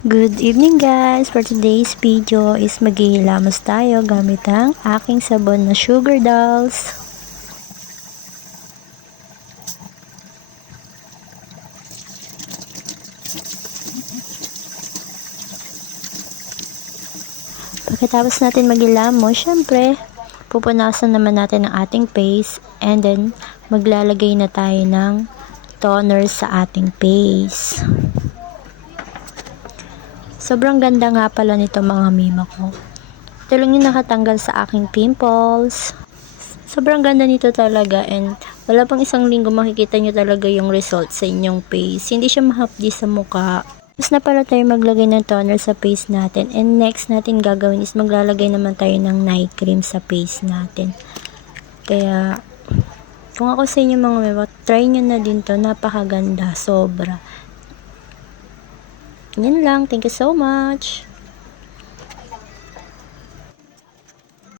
Good evening guys! For today's video is maghihilamos tayo gamit ang aking sabon na Sugar Dolls. Pagkatapos natin maghilamos, syempre, pupunasan naman natin ang ating face and then maglalagay na tayo ng toner sa ating face. Sobrang ganda nga pala nito mga mima ko. Ito lang yung nakatanggal sa aking pimples. Sobrang ganda nito talaga and wala pang isang linggo makikita nyo talaga yung result sa inyong face. Hindi siya mahapdi sa mukha. Tapos na pala tayo maglagay ng toner sa face natin. And next natin gagawin is maglalagay naman tayo ng night cream sa face natin. Kaya kung ako sa inyo mga mima, try nyo na din to. Napakaganda. Sobra. Yan lang. Thank you so much.